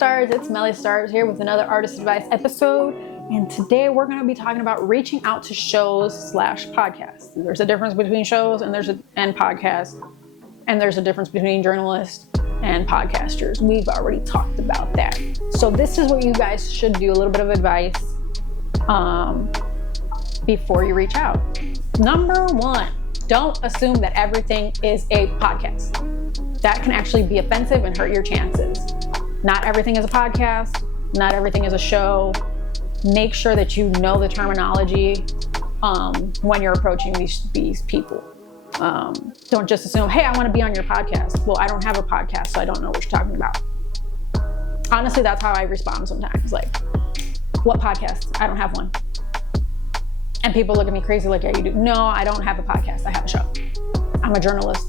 Starz, it's Melly Starz here with another artist advice episode, and today we're going to be talking about reaching out to shows / podcasts. There's a difference between shows and podcasts, and there's a difference between journalists and podcasters. We've already talked about that. So this is what you guys should do, a little bit of advice before you reach out. Number one, don't assume that everything is a podcast. That can actually be offensive and hurt your chances. Not everything is a podcast. Not everything is a show. Make sure that you know the terminology when you're approaching these people. Don't just assume, hey, I want to be on your podcast. Well, I don't have a podcast, so I don't know what you're talking about. Honestly, that's how I respond sometimes. Like, what podcast? I don't have one. And people look at me crazy like, yeah, you do. No, I don't have a podcast. I have a show. I'm a journalist.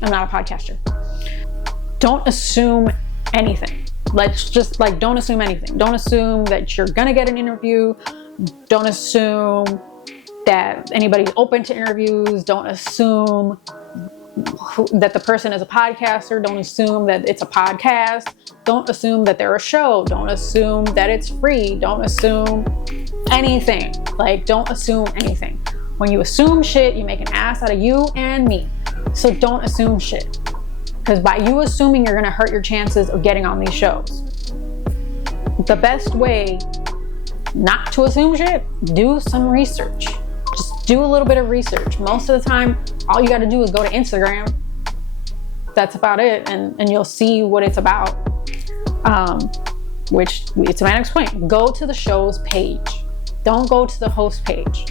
I'm not a podcaster. Don't assume anything. Don't assume anything. Don't assume that you're gonna get an interview. Don't assume that anybody's open to interviews. Don't assume that the person is a podcaster. Don't assume that it's a podcast. Don't assume that they're a show. Don't assume that it's free. Don't assume anything. Don't assume anything. When you assume shit, you make an ass out of you and me. So don't assume shit. Because by you assuming, you're going to hurt your chances of getting on these shows. The best way not to assume shit, do some research. Just do a little bit of research. Most of the time, all you got to do is go to Instagram. That's about it. And you'll see what it's about. Which it's my next point. Go to the show's page. Don't go to the host page.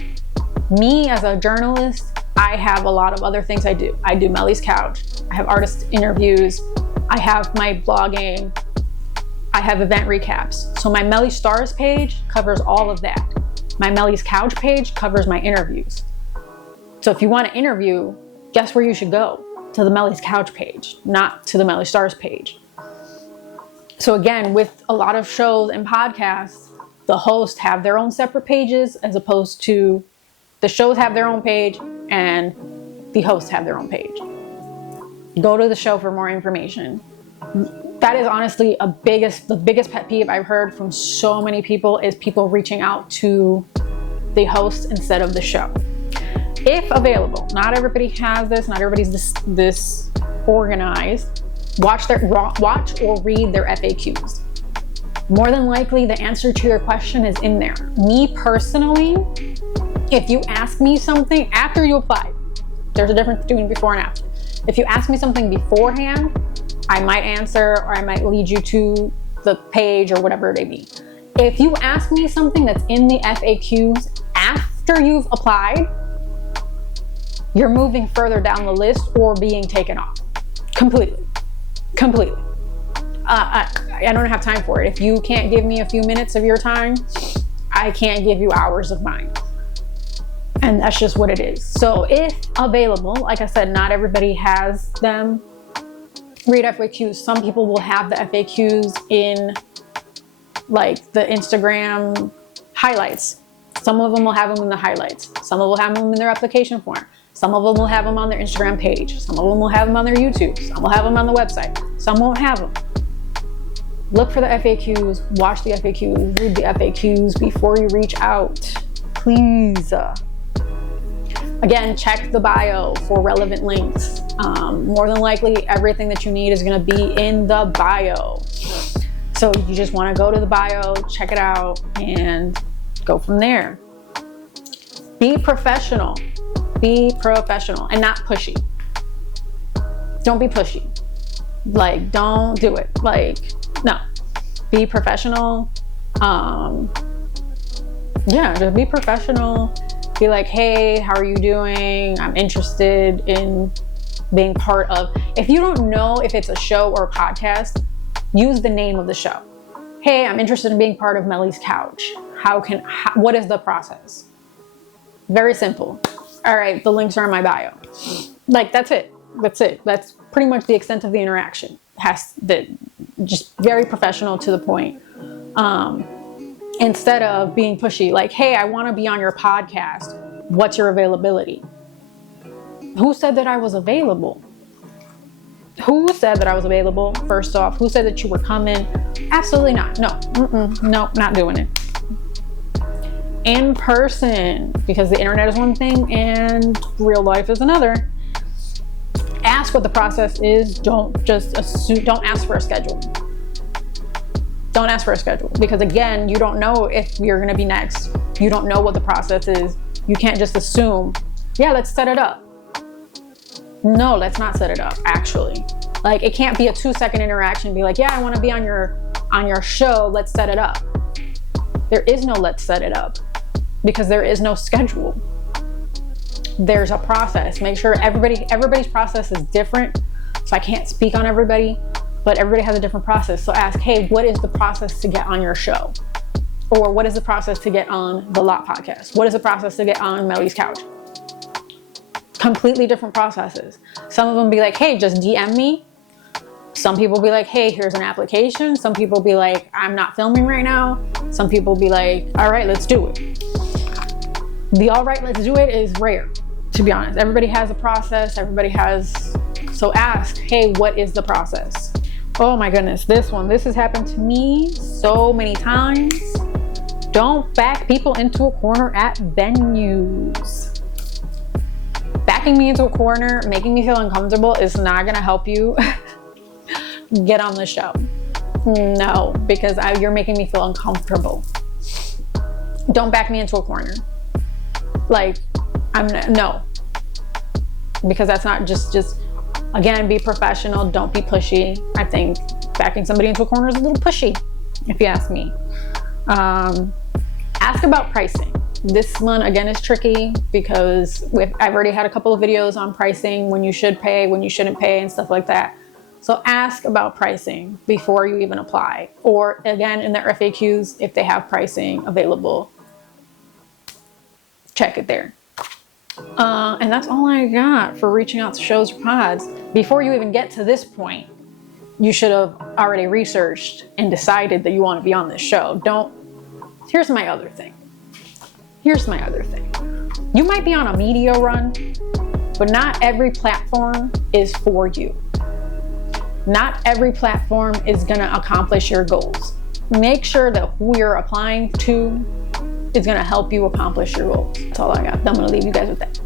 Me as a journalist, I have a lot of other things I do. I do Melly's Couch. I have artist interviews. I have my blogging. I have event recaps. So my Melly Starz page covers all of that. My Melly's Couch page covers my interviews. So if you want to interview, guess where you should go? To the Melly's Couch page, not to the Melly Starz page. So again, with a lot of shows and podcasts, the hosts have their own separate pages as opposed to the shows have their own page and the hosts have their own page. Go to the show for more information. That is honestly the biggest pet peeve I've heard from so many people is people reaching out to the host instead of the show. If available, not everybody has this, not everybody's this organized. Watch or read their FAQs. More than likely, the answer to your question is in there. Me personally, if you ask me something after you apply, there's a difference between before and after. If you ask me something beforehand, I might answer or I might lead you to the page or whatever it may be. If you ask me something that's in the FAQs after you've applied, you're moving further down the list or being taken off. Completely. I don't have time for it. If you can't give me a few minutes of your time, I can't give you hours of mine. And that's just what it is. So if available, like I said, not everybody has them. Read FAQs. Some people will have the FAQs in the Instagram highlights. Some of them will have them in the highlights. Some will have them in their application form. Some of them will have them on their Instagram page. Some of them will have them on their YouTube. Some will have them on the website. Some won't have them. Look for the FAQs, watch the FAQs, read the FAQs before you reach out. Please. Again, check the bio for relevant links. More than likely, everything that you need is going to be in the bio. So you just want to go to the bio, check it out, and go from there. Be professional. Be professional and not pushy. Don't be pushy. Don't do it. No. Be professional. Just be professional. Be like, hey, how are you doing? I'm interested in being part of. If you don't know if it's a show or a podcast, use the name of the show. Hey, I'm interested in being part of Melly's Couch. What is the process? Very simple. All right, the links are in my bio. That's it. That's pretty much the extent of the interaction. Just very professional to the point. Instead of being pushy, hey, I want to be on your podcast. What's your availability? Who said that I was available? Who said that I was available? First off, who said that you were coming? Absolutely not. No, no, not doing it. In person, because the internet is one thing and real life is another. Ask what the process is. Don't just assume, don't ask for a schedule. Don't ask for a schedule, because again, you don't know if you're gonna be next. You don't know what the process is. You can't just assume, yeah, let's set it up. No, let's not set it up, actually. Like, it can't be a 2-second interaction, be like, yeah, I wanna be on your show, let's set it up. There is no let's set it up, because there is no schedule. There's a process. Make sure everybody's process is different. So I can't speak on everybody, but everybody has a different process. So ask, hey, what is the process to get on your show? Or what is the process to get on the Lot podcast? What is the process to get on Melly's couch? Completely different processes. Some of them be like, hey, just DM me. Some people be like, hey, here's an application. Some people be like, I'm not filming right now. Some people be like, all right, let's do it. The all right, let's do it is rare, to be honest. Everybody has a process. So ask, hey, what is the process? Oh my goodness, this has happened to me so many times. Don't back people into a corner at venues. Backing me into a corner, making me feel uncomfortable is not gonna help you get on the show. No, because you're making me feel uncomfortable. Don't back me into a corner. Like, no. Because that's not just, again, be professional, don't be pushy. I think backing somebody into a corner is a little pushy, if you ask me. Ask about pricing. This one, again, is tricky because I've already had a couple of videos on pricing, when you should pay, when you shouldn't pay, and stuff like that. So ask about pricing before you even apply. Or again, in their FAQs, if they have pricing available, check it there. And that's all I got for reaching out to shows or pods. Before you even get to this point, you should have already researched and decided that you want to be on this show. Here's my other thing. You might be on a media run, but not every platform is for you. Not every platform is going to accomplish your goals. Make sure that who you're applying to is going to help you accomplish your goals. That's all I got. I'm going to leave you guys with that.